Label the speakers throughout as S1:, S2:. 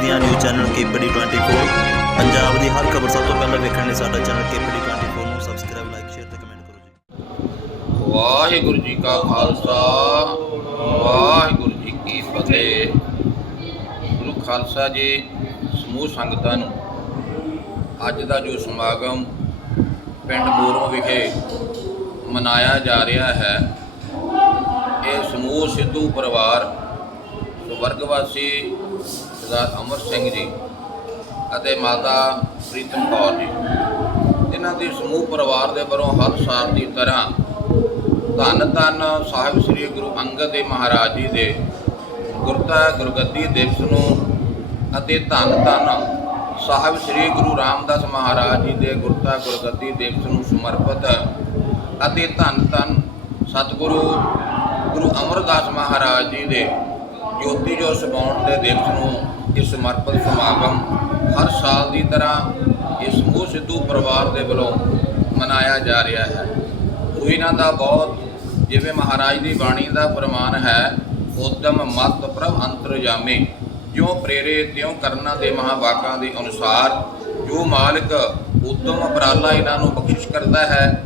S1: ਪੰਜਾਬ ਦੀਆਂ news channel KPD 24 Punjab ਦੀ ਹਰ ਖਬਰ ਸਭ ਤੋਂ ਪਹਿਲਾਂ ਵੇਖਣ ਲਈ ਸਾਡਾ ਚੈਨਲ ਕੇਪੀਡੀ 24 ਨੂੰ ਸਬਸਕ੍ਰਾਈਬ ਲਾਈਕ ਸ਼ੇਅਰ ਤੇ ਕਮੈਂਟ ਕਰੋ ਜੀ।
S2: ਵਾਹਿਗੁਰੂ ਜੀ ਕਾ ਖਾਲਸਾ, ਵਾਹਿਗੁਰੂ ਜੀ ਕੀ ਫਤਿਹ। ਗੁਰੂ ਖਾਲਸਾ ਜੀ ਸਮੂਹ ਸੰਗਤਾਂ ਨੂੰ ਅੱਜ ਦਾ ਜੋ ਸਮਾਗਮ ਪਿੰਡ ਬੋਰੋ ਵਿਖੇ ਮਨਾਇਆ ਜਾ ਰਿਹਾ ਹੈ, ਇਹ ਸਮੂਹ ਸਿੱਧੂ ਪਰਿਵਾਰ, ਸਵਰਗਵਾਸੀ ਸਰਦਾਰ ਅਮਰ ਸਿੰਘ ਜੀ ਅਤੇ ਮਾਤਾ ਪ੍ਰੀਤਮ ਕੌਰ ਜੀ। ਇਹਨਾਂ ਦੇ ਸਮੂਹ ਪਰਿਵਾਰ ਦੇ ਵੱਲੋਂ ਹਰ ਸਾਲ ਦੀ ਤਰ੍ਹਾਂ ਧੰਨ ਧੰਨ ਸਾਹਿਬ ਸ੍ਰੀ ਗੁਰੂ ਅੰਗਦ ਦੇਵ ਮਹਾਰਾਜ ਜੀ ਦੇ ਗੁਰਤਾ ਗੁਰਗੱਦੀ ਦਿਵਸ ਨੂੰ ਅਤੇ ਧੰਨ ਧੰਨ ਸਾਹਿਬ ਸ੍ਰੀ ਗੁਰੂ ਰਾਮਦਾਸ ਮਹਾਰਾਜ ਜੀ ਦੇ ਗੁਰਤਾ ਗੁਰਗੱਦੀ ਦਿਵਸ ਨੂੰ ਸਮਰਪਿਤ ਅਤੇ ਧੰਨ ਧੰਨ ਸਤਿਗੁਰੂ ਗੁਰੂ ਅਮਰਦਾਸ ਮਹਾਰਾਜ ਜੀ ਦੇ ਜੋਤੀ ਜੋ ਸਮਾਉਣ ਦੇ ਦਿਵਸ ਨੂੰ ਇਹ ਸਮਰਪਿਤ ਸਮਾਗਮ ਹਰ ਸਾਲ ਦੀ ਤਰ੍ਹਾਂ ਇਸ ਸਮੂਹ ਸਿੱਧੂ ਪਰਿਵਾਰ ਦੇ ਵੱਲੋਂ ਮਨਾਇਆ ਜਾ ਰਿਹਾ ਹੈ। ਸੋ ਇਹਨਾਂ ਦਾ ਬਹੁਤ, ਜਿਵੇਂ ਮਹਾਰਾਜ ਦੀ ਬਾਣੀ ਦਾ ਫਰਮਾਨ ਹੈ, ਉਦਮ ਮਤ ਪ੍ਰਭ ਅੰਤਰਜਾਮੇ। ਜਿਉ ਪ੍ਰੇਰੇ, ਤਿਉ ਕਰਨਾ ਦੇ ਮਹਾਵਾਕਾਂ ਦੇ ਅਨੁਸਾਰ ਜੋ ਮਾਲਕ ਉਦਮ ਉਪਰਾਲਾ ਇਹਨਾਂ ਨੂੰ ਬਖਸ਼ਿਸ਼ ਕਰਦਾ ਹੈ,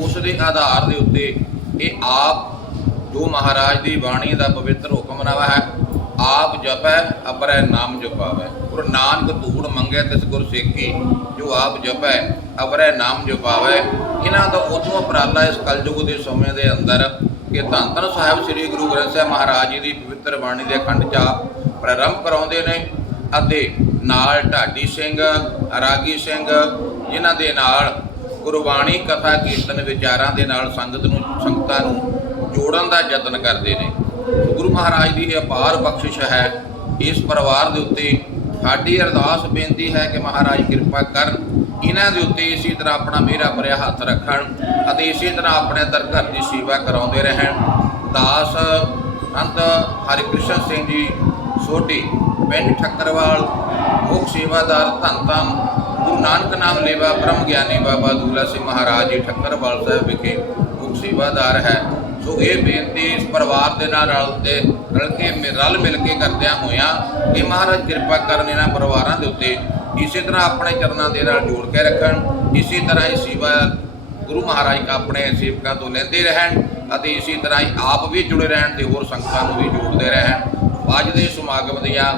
S2: ਉਸ ਦੇ ਆਧਾਰ ਦੇ ਉੱਤੇ ਇਹ ਆਪ ਜੋ ਮਹਾਰਾਜ ਦੀ ਬਾਣੀ ਦਾ ਪਵਿੱਤਰ ਹੁਕਮਨਾਮਾ ਹੈ ਆਪ ਜਪੈ, ਅਪਰੈ ਨਾਮ ਜਪਾਵੈ। ਗੁਰ ਨਾਨਕ ਧੂੜ ਮੰਗੇ, ਤਿਸ ਗੁਰ ਸੇਖੀ, ਜੋ ਆਪ ਜਪੈ, ਅਪਰੈ ਨਾਮ ਜਪਾਵੈ। ਇਹਨਾਂ ਦਾ ਉਦੋਂ ਉਪਰਾਲਾ ਇਸ ਕਲਯੁਗ ਦੇ ਸਮੇਂ ਦੇ ਅੰਦਰ ਕਿ ਧੰਨ ਧੰਨ ਸਾਹਿਬ ਸ੍ਰੀ ਗੁਰੂ ਗ੍ਰੰਥ ਸਾਹਿਬ ਮਹਾਰਾਜ ਜੀ ਦੀ ਪਵਿੱਤਰ ਬਾਣੀ ਦੇ ਅਖੰਡ ਚਾਪ ਪ੍ਰਾਰੰਭ ਕਰਾਉਂਦੇ ਨੇ ਅਤੇ ਨਾਲ ਢਾਡੀ ਸਿੰਘ ਰਾਗੀ ਸਿੰਘ, ਜਿਨ੍ਹਾਂ ਦੇ ਨਾਲ ਗੁਰਬਾਣੀ ਕਥਾ ਕੀਰਤਨ ਵਿਚਾਰਾਂ ਦੇ ਨਾਲ ਸੰਗਤ ਨੂੰ, ਸੰਗਤਾਂ ਨੂੰ ਜੋੜਨ ਦਾ ਯਤਨ ਕਰਦੇ ਨੇ। ਗੁਰੂ ਮਹਾਰਾਜ ਦੀ ਇਹ ਅਪਾਰ ਬਖਸ਼ਿਸ਼ ਹੈ, ਇਸ ਪਰਿਵਾਰ ਦੇ ਉੱਤੇ ਸਾਡੀ ਅਰਦਾਸ ਬੇਨਤੀ ਹੈ ਕਿ ਮਹਾਰਾਜ ਕਿਰਪਾ ਕਰਨ, ਇਹਨਾਂ ਦੇ ਉੱਤੇ ਇਸੇ ਤਰ੍ਹਾਂ ਆਪਣਾ ਮੇਰਾ ਭਰਿਆ ਹੱਥ ਰੱਖਣ ਅਤੇ ਇਸੇ ਤਰ੍ਹਾਂ ਆਪਣੇ ਦਰ ਘਰ ਦੀ ਸੇਵਾ ਕਰਾਉਂਦੇ ਰਹਿਣ। ਦਾਸ ਅੰਤ ਹਰਿਕ੍ਰਿਸ਼ਨ ਸਿੰਘ ਜੀ ਸੋਢੀ ਪਿੰਡ ਠੱਕਰਵਾਲ, ਮੁੱਖ ਸੇਵਾਦਾਰ ਧੰਨ ਧੰਨ, ਗੁਰੂ ਨਾਨਕ ਨਾਮ ਲੇਵਾ ਬ੍ਰਹਮ ਗਿਆਨੀ ਬਾਬਾ ਦੂਲਾ ਸਿੰਘ ਮਹਾਰਾਜ ਜੀ ਠੱਕਰਵਾਲ ਸਾਹਿਬ ਵਿਖੇ ਮੁੱਖ ਸੇਵਾਦਾਰ ਹੈ। ਸੋ ਇਹ ਬੇਨਤੀ ਇਸ ਪਰਿਵਾਰ ਦੇ ਨਾਲ ਰਲ ਤੇ ਰਲ ਕੇ ਮਿ- ਰਲ ਮਿਲ ਕੇ ਕਰਦਿਆਂ ਹੋਇਆਂ ਕਿ ਮਹਾਰਾਜ ਕਿਰਪਾ ਕਰਨ ਇਹਨਾਂ ਪਰਿਵਾਰਾਂ ਦੇ ਉੱਤੇ ਇਸੇ ਤਰ੍ਹਾਂ ਆਪਣੇ ਚਰਨਾਂ ਦੇ ਨਾਲ ਜੋੜ ਕੇ ਰੱਖਣ, ਇਸੇ ਤਰ੍ਹਾਂ ਇਹ ਸੇਵਾ ਗੁਰੂ ਮਹਾਰਾਜ ਆਪਣੇ ਸੇਵਕਾਂ ਤੋਂ ਲੈਂਦੇ ਰਹਿਣ ਅਤੇ ਇਸੇ ਤਰ੍ਹਾਂ ਹੀ ਆਪ ਵੀ ਜੁੜੇ ਰਹਿਣ ਤੇ ਹੋਰ ਸੰਗਤਾਂ ਨੂੰ ਵੀ ਜੋੜਦੇ ਰਹਿਣ। ਅੱਜ ਦੇ ਸਮਾਗਮ ਦੀਆਂ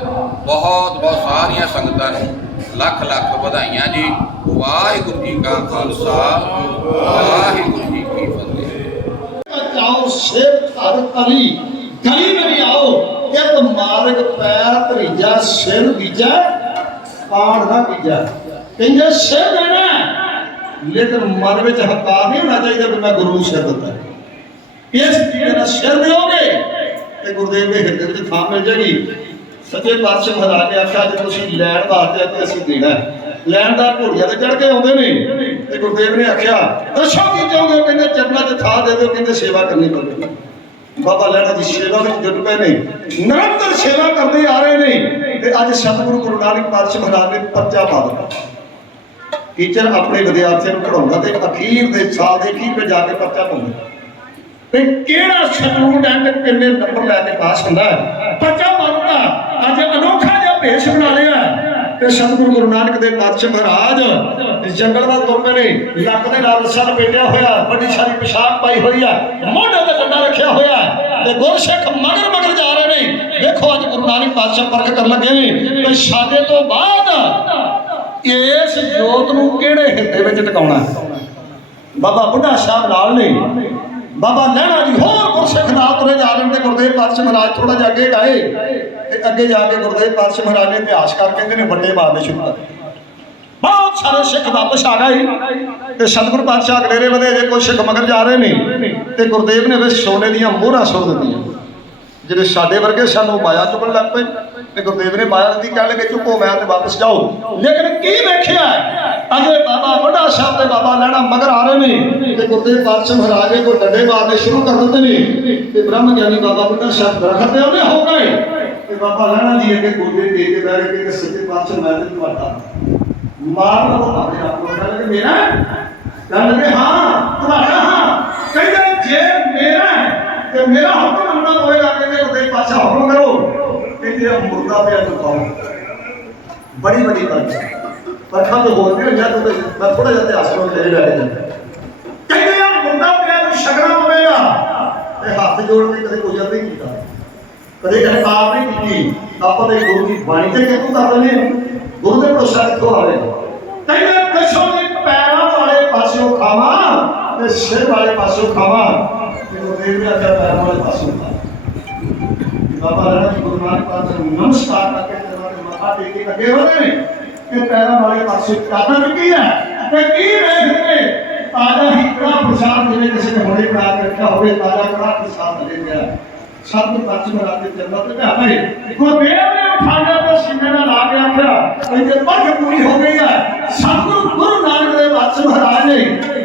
S2: ਬਹੁਤ ਬਹੁਤ ਸਾਰੀਆਂ ਸੰਗਤਾਂ ਨੂੰ ਲੱਖ ਲੱਖ ਵਧਾਈਆਂ ਜੀ। ਵਾਹਿਗੁਰੂ ਜੀ ਕਾ ਖਾਲਸਾ, ਵਾਹਿਗੁਰੂ ਜੀ ਕੀ ਫਤਿਹ
S3: ਤਲੀ ਗਲੀ ਮੇਰੀ ਆਓ, ਇੱਕ ਮਾਰਗ ਪੈਰ ਧਰੀਜਾ ਸਿਰ ਦੀਜਾ ਪਾਣ ਨਾ ਬੀਜਾ। ਕਹਿੰਦੇ, ਸਿਰ ਦੇਣਾ ਲੇਕਿਨ ਮਨ ਵਿੱਚ ਹੰਕਾਰ ਨਹੀਂ ਹੋਣਾ ਚਾਹੀਦਾ ਵੀ ਮੈਂ ਗੁਰੂ ਨੂੰ ਸਿਰ ਦਿੱਤਾ। ਇਸ ਚੀਜ਼ ਸਿਰ ਦਿਓਗੇ, ਤੇ ਗੁਰਦੇਵ ਦੇ ਹਿਰਦੇ ਵਿੱਚ ਥਾਂ ਮਿਲ ਜਾਏਗੀ। ਸੱਚੇ ਪਾਤਸ਼ਾਹ ਹਰਾ ਨੇ ਆਖਿਆ, ਜੇ ਤੁਸੀਂ ਲੈਣ ਵਾਸਤੇ ਤੇ ਅਸੀਂ ਦੇਣਾ ਲੈਣ ਦਾ ਘੋੜੀਆਂ ਤੇ ਚੜ ਕੇ ਆਉਂਦੇ ਨੇ। ਤੇ ਗੁਰਦੇਵ ਨੇ ਆਖਿਆ, ਦੱਸੋ ਕੀ ਚਾਹੁੰਦੇ ਹੋ? ਕਹਿੰਦੇ ਦੇ ਦਿਓ ਕਹਿੰਦੇ ਸੇਵਾ ਕਰਨੀ ਪਵੇਗੀ ਬਾਬਾ ਲੈਣਾ ਦੀ ਸੇਵਾ ਵਿੱਚ ਜੁਟ ਪਏ ਨੇ। ਨਿਰੰਤਰ ਸੇਵਾ ਕਰਦੇ ਆ ਰਹੇ ਨੇ। ਤੇ ਅੱਜ ਸਤਿਗੁਰੂ ਗੁਰੂ ਨਾਨਕ ਪਾਤਸ਼ਾਹ ਮਹਾਰਾਜ ਨੇ ਪਰਚਾ ਪਾ ਦਿੱਤਾ। ਟੀਚਰ ਆਪਣੇ ਵਿਦਿਆਰਥੀਆਂ ਨੂੰ ਪੜਾਉਂਦਾ ਤੇ ਅਖੀਰ ਦੇ ਸਾਲ ਦੇ ਅਖੀਰ ਤੇ ਜਾ ਕੇ ਪਰਚਾ ਪਾਉਂਦਾ। ਤੇ ਕਿਹੜਾ ਸਟੂਡੈਂਟ ਕਿੰਨੇ ਨੰਬਰ ਲੈ ਕੇ ਪਾਸ ਹੁੰਦਾ ਹੈ? ਪਰਚਾ ਮੰਗਦਾ ਅੱਜ ਅਨੋਖਾ ਜਿਹਾ ਭੇਸ਼ ਬਣਾ ਲਿਆ ਤੇ ਸਤਿਗੁਰੂ ਗੁਰੂ ਨਾਨਕ ਦੇਵ ਪਾਤਸ਼ਾਹ ਮਹਾਰਾਜ ਜੰਗਲ ਵੱਲ ਤੁਰ ਨੇ, ਲੱਕ ਦੇ ਨਾਲ ਰੱਸਾ ਲਪੇਟਿਆ ਹੋਇਆ, ਵੱਡੀ ਸਾਰੀ ਪਿਸ਼ਾਬ ਪਾਈ ਹੋਈ ਆ ਮੋਢੇ ਤੇ ਡੰਡਾ ਰੱਖਿਆ ਹੋਇਆ ਤੇ ਗੁਰਸਿੱਖ ਮਗਰ ਮਗਰ ਜਾ ਰਹੇ ਨੇ। ਵੇਖੋ ਅੱਜ ਗੁਰੂ ਨਾਨਕ ਪਾਤਸ਼ਾਹ ਪਰਖ ਕਰਨ ਲੱਗੇ ਨੇ ਤੇ ਸਾਡੇ ਤੋਂ ਬਾਅਦ ਇਸ ਜੋਤ ਨੂੰ ਕਿਹੜੇ ਹਿੱਸੇ ਵਿੱਚ ਟਿਕਾਉਣਾ ਬਾਬਾ ਬੁੱਢਾ ਸਾਹਿਬ ਨਾਲ ਨੇ। ਬਾਬਾ ਲਹਿਣਾ ਜੀ ਹੋਰ ਗੁਰਸਿੱਖ ਨਾਲ ਤੁਰੇ ਜਾ ਰਹੇ ਨੇ ਤੇ ਗੁਰਦੇਵ ਪਾਤਸ਼ਾਹ ਮਹਾਰਾਜ ਥੋੜਾ ਜਿਹਾ ਅੱਗੇ ਗਏ। ਤੇ ਅੱਗੇ ਜਾ ਕੇ ਗੁਰਦੇਵ ਪਾਤਸ਼ਾਹ ਮਹਾਰਾਜ ਨੇ ਇਤਿਹਾਸ ਕਰ ਕਹਿੰਦੇ ਨੇ ਵੱਡੇ ਮਾਰਨੇ ਸ਼ੁਰੂ ਕਰ ਬਹੁਤ ਸਾਰੇ ਸਿੱਖ ਵਾਪਸ ਆ ਗਏ ਤੇ ਸਤਿਗੁਰੂ ਪਾਤਸ਼ਾਹ ਅਗਲੇਰੇ ਵਧੇ, ਜੇ ਕੋਈ ਸਿੱਖ ਮਗਰ ਜਾ ਰਹੇ ਨੇ ਤੇ ਗੁਰਦੇਵ ਨੇ ਵੇ ਸੋਨੇ ਦੀਆਂ ਮੋਹਰਾਂ ਸੁੱਟ ਦਿੱਤੀਆਂ। ਜਿਹੜੇ ਸਾਡੇ ਵਰਗੇ ਸਾਨੂੰ ਮਾਇਆ ਚੁੱਕਣ ਲੱਗ ਪਏ ਤੇ ਗੁਰਦੇਵ ਨੇ ਮਾਇਆ ਦੀ ਕਹਿਣ ਲੱਗੇ, ਚੁੱਕੋ, ਮੈਂ ਤੇ ਵਾਪਸ ਜਾਓ। ਲੇਕਿਨ ਕੀ ਵੇਖਿਆ ਅਜੇ ਬਾਬਾ ਵੱਡਾ ਸਾਹਿਬ ਤੇ ਬਾਬਾ ਲੈਣਾ ਮਗਰ ਆ ਰਹੇ ਨੇ ਤੇ ਗੁਰਦੇਵ ਪਾਤਸ਼ਾਹ ਮਹਾਰਾਜ ਨੇ ਕੋਈ ਡੰਡੇ ਮਾਰਨੇ ਸ਼ੁਰੂ ਕਰ ਦਿੱਤੇ ਨੇ। ਤੇ ਬ੍ਰਹਮ ਗਿਆਨੀ ਬਾਬਾ ਬੁੱਢਾ ਸਾਹਿਬ ਦਰਖਤ ਤੇ ਉਹਨੇ ਹੋ ਗਏ। ਤੇ ਬਾਬਾ ਲੈਣਾ ਜੀ ਅੱਗੇ ਗੋਡੇ ਦੇ ਕੇ ਬਹਿ ਗਏ ਕਿ ਸੱਚੇ ਪਾਤਸ਼ਾਹ ਮੈਂ ਤੇ ਤੁਹਾਡਾ ਮਾਰ ਲਓ ਆਪਣੇ ਆਪ ਨੂੰ। ਕਹਿੰਦੇ ਮੇਰਾ? ਕਹਿੰਦੇ ਹਾਂ ਤੁਹਾਡਾ ਹਾਂ। ਕਹਿੰਦੇ ਜੇ ਮੇਰਾ ਹੈ, ਤੇ ਮੇਰਾ ਹੁਕਮ ਮੰਨਣਾ ਹੋਏਗਾ ਕਹਿੰਦੇ ਉਹਦੇ ਪਾਛਾ ਹੁਕਮ ਕਰੋ। ਕਹਿੰਦੇ ਮੁਰਦਾ ਪਿਆ ਦਿਖਾਓ ਬੜੀ ਵੱਡੀ ਪਰਖਾ ਪਰਖਾ ਤੇ ਹੋਰ ਵੀ ਹੋਈਆਂ ਤੂੰ ਤੇ ਮੈਂ ਥੋੜਾ ਜਿਹਾ ਇਤਿਹਾਸ ਨੂੰ ਤੇਰੇ ਲੈ ਜਾਂਦਾ ਕਹਿੰਦੇ ਆ ਮੁੰਡਾ ਪਿਆ ਨੂੰ ਛਕਣਾ ਪਵੇਗਾ। ਤੇ ਹੱਥ ਜੋੜ ਕੇ ਕਦੇ ਕੋਈ ਨਹੀਂ ਕੀਤਾ। ਕਦੇ ਕਦੇ ਪਾਪ ਨਹੀਂ ਕੀਤੀ ਆਪਾਂ ਦੇ ਗੁਰੂ ਦੀ ਬਾਣੀ ਤੇ ਕਿਉਂ ਕਰ ਰਹੇ ਹਾਂ ਗੁਰੂ ਦੇ ਭਰੋਸਾ ਕਿੱਥੋਂ ਆਵੇ ਕਹਿੰਦੇ ਕਸ਼ੋ ਇੱਕ ਪੈਰਾਂ ਵਾਲੇ ਪਾਸਿਓਂ ਖਾਵਾਂ ਤੇ ਸਿਰ ਵਾਲੇ ਪਾਸਿਓਂ ਖਾਵਾਂ ਜਦੋਂ ਦੇਵ ਰਾਜਾ ਪੈਰਾਂ ਵਾਲੇ ਪਾਸਿਓਂ ਖਾਵਾਂ ਬਾਬਾ ਰਾਣਾ ਜੀ ਗੁਰੂ ਨਾਨਕ ਪਾਤਸ਼ਾਹ ਨੂੰ ਨਮਸਕਾਰ ਕਰਕੇ ਚਰਨਾਂ ਤੇ ਮੱਥਾ ਟੇਕ ਕੇ ਲੱਗੇ ਹੋਏ ਨੇ ਕਿ ਪੈਰਾਂ ਵਾਲੇ ਪਾਸੇ ਕਾਦਰ ਕੀ ਹੈ ਤੇ ਕੀ ਵੇਖਦੇ ਤਾਜ਼ਾ ਹੀ ਕੜਾ ਪ੍ਰਸਾਦ ਜਿਵੇਂ ਕਿਸੇ ਨੇ ਹੁਣੇ ਬਣਾ ਕੇ ਰੱਖਿਆ ਹੋਵੇ ਤਾਜ਼ਾ ਕੜਾ ਪ੍ਰਸਾਦ ਦੇ ਗਿਆ ਸਭ ਤੋਂ ਪੱਛ ਮਰਾ ਕੇ ਚਰਨਾਂ ਤੇ ਗੁਰਦੇਵ ਨੇ ਉਠਾਇਆ ਤੇ ਸਿੰਨੇ ਨਾਲ ਲਾ ਕੇ ਆਖਿਆ ਇਹਦੇ ਪੱਖ ਪੂਰੀ ਹੋ ਗਈ ਹੈ ਸਤਿਗੁਰੂ ਗੁਰੂ ਨਾਨਕ ਦੇਵ ਪਾਤਸ਼ਾਹ ਮਹਾਰਾਜ ਨੇ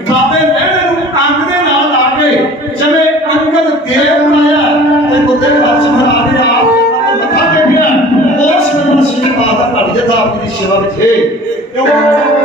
S3: ਬਾਬੇ ਮਹਿਣੇ ਨੂੰ ਅੰਗ ਦੇ ਨਾਲ ਲਾ ਕੇ ਜਿਵੇਂ ਅੰਗਦ ਦੇਵ ਬਣਾਇਆ ਤੇ ਗੁਰਦੇਵ ਪਾਤਸ਼ਾਹ ਮਹਾਰਾਜ ਨੇ ਆਪ ਮੱਥਾ ਟੇਕਿਆ। ਉਸ ਵੇਲੇ ਸਿੰਘ ਮਾਤਾ ਘੜ ਜਥਾ ਆਪਣੀ ਸੇਵਾ ਵਿੱਚ ਹੈ ਤੇ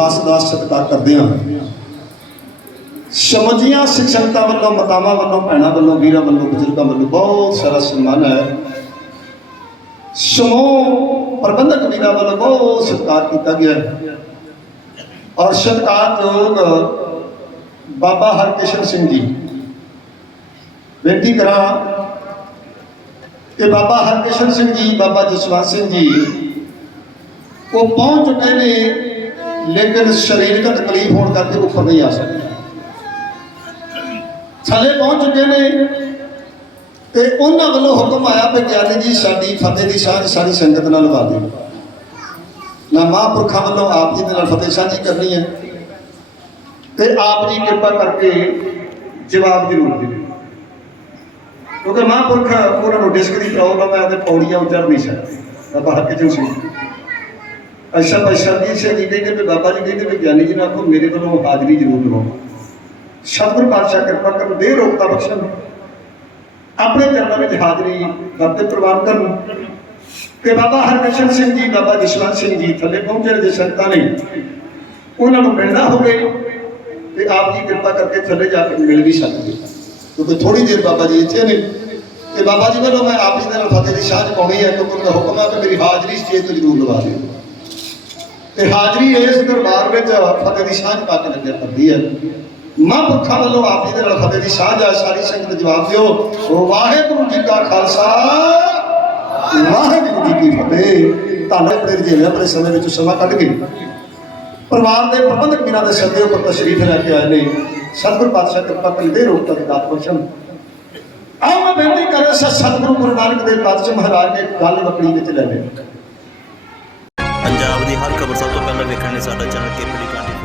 S3: ਇਤਿਹਾਸ ਦਾ ਸਤਿਕਾਰ ਕਰਦੇ ਹਾਂ। ਸਮਝੀਆਂ ਸਿੱਖ ਵੱਲੋਂ, ਮਤਾਵਾਂ ਵੱਲੋਂ, ਭੈਣਾਂ ਵੱਲੋਂ, ਵੀਰਾਂ ਵੱਲੋਂ, ਬਜ਼ੁਰਗਾਂ ਵੱਲੋਂ ਬਹੁਤ ਸਾਰਾ ਸਨਮਾਨ ਹੈ। ਸਮੂਹ ਪ੍ਰਬੰਧਕ ਵੀਰਾਂ ਵੱਲੋਂ ਬਹੁਤ ਸਤਿਕਾਰ ਕੀਤਾ ਗਿਆ ਹੈ। ਔਰ ਸਤਿਕਾਰਯੋਗ ਬਾਬਾ ਹਰਕਿਸ਼ਨ ਸਿੰਘ ਜੀ। ਬੇਨਤੀ ਕਰਾਂ ਕਿ ਬਾਬਾ ਹਰਕਿਸ਼ਨ ਸਿੰਘ ਜੀ, ਬਾਬਾ ਜਸਵੰਤ ਸਿੰਘ ਜੀ, ਉਹ ਪਹੁੰਚ ਚੁੱਕੇ ਨੇ ਲੇਕਿਨ ਸਰੀਰਕ ਤਕਲੀਫ ਹੋਣ ਕਰਕੇ ਉੱਪਰ ਨਹੀਂ ਆ ਸਕਦੇ। ਥੱਲੇ ਪਹੁੰਚ ਚੁੱਕੇ ਨੇ ਤੇ ਉਹਨਾਂ ਵੱਲੋਂ ਹੁਕਮ ਆਇਆ ਕਿ ਗਿਆਨੀ ਜੀ, ਸਾਡੀ ਫਤਿਹ ਦੀ ਸਾਂਝ ਸਾਰੀ ਸੰਗਤ ਨਾਲ ਲਵਾ ਦਿਓ। ਨਾ ਮਹਾਂਪੁਰਖਾਂ ਵੱਲੋਂ ਆਪ ਜੀ ਦੇ ਨਾਲ ਫਤਿਹ ਸਾਂਝੀ ਕਰਨੀ ਹੈ ਤੇ ਆਪ ਜੀ ਕਿਰਪਾ ਕਰਕੇ ਜਵਾਬ ਜ਼ਰੂਰ ਦਿਓ। ਕਿਉਂਕਿ ਮਹਾਂਪੁਰਖ ਉਹਨਾਂ ਨੂੰ ਡਿਸਕ ਦੀ ਪ੍ਰੋਬਲਮ ਹੈ ਤੇ ਪੌੜੀਆਂ ਉਤਰ ਨਹੀਂ ਸਕਦੇ। ਬਾਬਾ ਹਰਕਿਸ਼ਨ ਸਿੰਘ ਅੱਛਾ ਪਾਸਾ ਜੀ ਸਿੰਘ ਜੀ, ਕਹਿੰਦੇ ਵੀ ਬਾਬਾ ਜੀ, ਕਹਿੰਦੇ ਵੀ ਗਿਆਨੀ ਜੀ ਨਾਲ ਕੋ ਮੇਰੇ ਵੱਲੋਂ ਹਾਜ਼ਰੀ ਜ਼ਰੂਰ ਲਵਾਓ ਸਤਿਗੁਰ ਪਾਤਸ਼ਾਹ ਕਿਰਪਾ ਕਰਨ ਦੇ ਰੋਕਤਾ ਬਖਸ਼ਣ ਆਪਣੇ ਚਰਨਾਂ ਵਿੱਚ ਹਾਜ਼ਰੀ ਕਰਦੇ ਪ੍ਰਵਾਨ ਕਰਨ ਕਿ ਬਾਬਾ ਹਰਕ੍ਰਿਸ਼ਨ ਸਿੰਘ ਜੀ, ਬਾਬਾ ਜਸਵੰਤ ਸਿੰਘ ਜੀ ਥੱਲੇ ਪਹੁੰਚੇ ਨੇ ਜੇ ਸੰਗਤਾਂ ਨੇ। ਉਹਨਾਂ ਨੂੰ ਮਿਲਣਾ ਹੋਵੇ ਤੇ ਆਪ ਜੀ ਕਿਰਪਾ ਕਰਕੇ ਥੱਲੇ ਜਾ ਕੇ ਮਿਲ ਵੀ ਸਕਦੇ ਕਿਉਂਕਿ ਥੋੜੀ ਦੇਰ ਬਾਬਾ ਜੀ ਇੱਥੇ ਨੇ। ਤੇ ਬਾਬਾ ਜੀ ਵੱਲੋਂ ਮੈਂ ਆਪ ਜੀ ਦੇ ਨਾਲ ਫਤਿਹ ਦੀ ਸਾਂਝ ਪਾਉਣੀ ਹੈ। ਕਿਉਂਕਿ ਉਹਨਾਂ ਦਾ ਹੁਕਮ ਹੈ ਕਿ ਮੇਰੀ ਹਾਜ਼ਰੀ ਸਟੇਜ ਤੋਂ ਜ਼ਰੂਰ ਲਵਾ ਦਿਓ। ਤੇ ਹਾਜ਼ਰੀ ਇਸ ਦਰਬਾਰ ਵਿੱਚ ਫਤਿਹ ਦੀ ਸਾਂਝ ਪਾ ਕੇ ਲੱਗਿਆ ਕਰਦੀ ਹੈ। ਮਾਂ ਮਹਾਂਪੁਰਖਾਂ ਵੱਲੋਂ ਆਪ ਜੀ ਦੇ ਨਾਲ ਫਤਿਹ ਦੀ ਸਾਂਝ ਆ ਸਾਰੀ ਸੰਗਤ ਜਵਾਬ ਦਿਓ। ਵਾਹਿਗੁਰੂ ਜੀ ਕਾ ਖਾਲਸਾ, ਵਾਹਿਗੁਰੂ ਜੀ ਕੀ ਫਤਿਹ। ਤੁਹਾਨੂੰ ਆਪਣੇ ਰਜੇਵੇਂ ਆਪਣੇ ਸਮੇਂ ਵਿੱਚ ਸਮਾਂ ਕੱਢ ਕੇ ਪਰਿਵਾਰ ਦੇ ਪ੍ਰਬੰਧਕ ਬਿਨਾਂ ਦੇ ਸੱਦੇ ਉੱਪਰ ਤਸ਼ਰੀਫ ਲੈ ਕੇ ਆਏ ਨੇ। ਸਤਿਗੁਰ ਪਾਤਸ਼ਾਹ ਕਿਰਪਾ ਕਰਦੇ ਰੋਗ ਤੱਕ ਦਾਤ ਬਖਸ਼ਣ ਆਓ ਮੈਂ ਬੇਨਤੀ ਕਰਾਂ, ਸਤਿਗੁਰੂ ਗੁਰੂ ਨਾਨਕ ਦੇਵ ਪਾਤਸ਼ਾਹ ਮਹਾਰਾਜ ਨੇ ਗੱਲ ਵਕੜੀ ਵਿੱਚ ਲੈ ਲਈ।
S1: ਪੰਜਾਬ ਦੀ ਹਰ ਖਬਰ ਸਭ ਤੋਂ ਪਹਿਲਾਂ ਵੇਖਣ ਲਈ ਸਾਡਾ ਚੈਨਲ ਕੇਪੀਡੀ 24